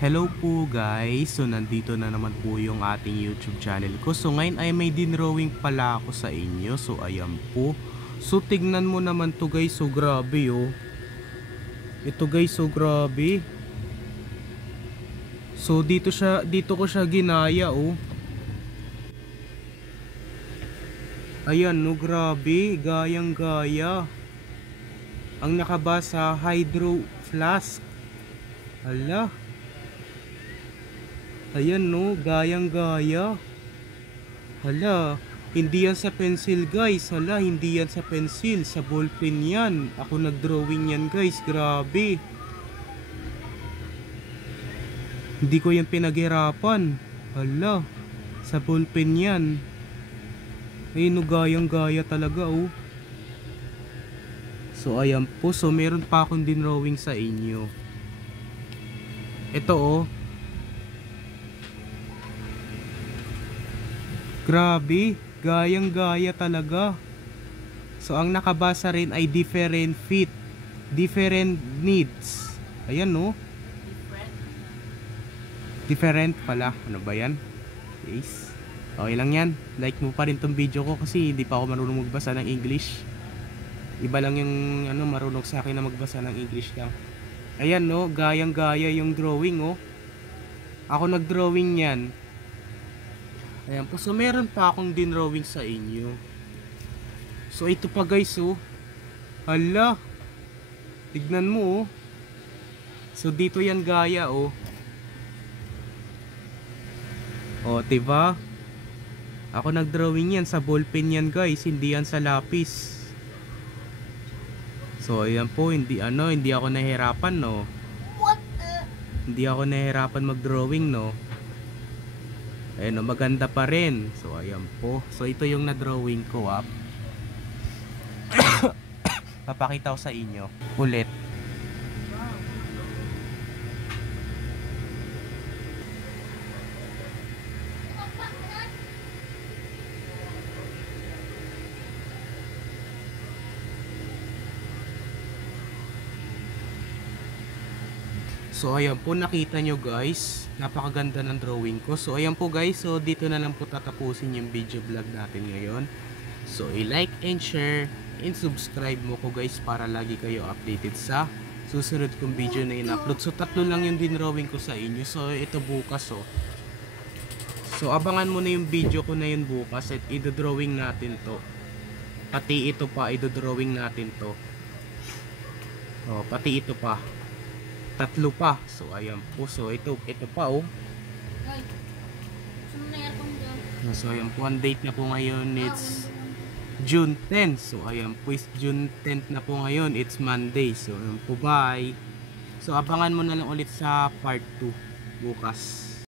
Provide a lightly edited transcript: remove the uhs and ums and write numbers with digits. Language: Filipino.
Hello po guys, so nandito na naman po yung ating YouTube channel ko. So ngayon ay may dinrawing pala ako sa inyo. So ayan po. So tignan mo naman to guys, so grabe oh. Ito guys, so grabe. So dito ko siya ginaya oh. Ayan no, grabe, gayang gaya. Ang nakabasa hydro flask. Hala. Ayan no, gayang gaya. Hala, hindi yan sa pencil guys. Hala, hindi yan sa pencil, sa ballpen yan. Ako nagdrawing yan guys, grabe. Hindi ko yan pinaghirapan. Hala, sa ballpen yan. Ayun no, gayang gaya talaga oh. So ayan po, so meron pa akong dinrawing sa inyo. Ito oh. Grabe, gayang gaya talaga. So ang nakabasa rin ay different fit, different needs. Ayan no. Different pala. Ano ba yan? Yes. Okay lang yan. Like mo pa rin tong video ko kasi hindi pa ako marunong magbasa ng English. Iba lang yung marunong sa akin na magbasa ng English lang. Ayan no, gayang gaya yung drawing oh. Ako nagdrawing yan. Ayan po, so meron pa akong dinrawing sa inyo. So ito pa guys oh. Hala, tignan mo oh. So dito yan gaya oh. O diba? Ako nagdrawing yan sa ballpen yan guys, hindi yan sa lapis. So ayan po, hindi ako nahirapan no. Hindi ako nahirapan magdrawing no. Ayun, maganda pa rin. So ayan po. So ito yung na-drawing ko ah. Papakita ko sa inyo ulit. So ayan po, nakita nyo guys, napakaganda ng drawing ko. So ayan po guys, so dito na lang po tatapusin yung video vlog natin ngayon. So i-like and share and subscribe mo ko guys para lagi kayo updated sa susunod kong video na in-upload. So tatlo lang yung dinrawing ko sa inyo. So ito bukas oh. So abangan mo na yung video ko na yun bukas at idodrawing natin to. Pati ito pa, idodrawing natin to. Oh, pati ito pa. Tatlo pa. So ayan po. So ito pa oh. So ayan po, ang date na po ngayon it's June 10. So ayan po, is June 10 na po ngayon. It's Monday. So ayan po, bye. So abangan mo na lang ulit sa part 2 bukas.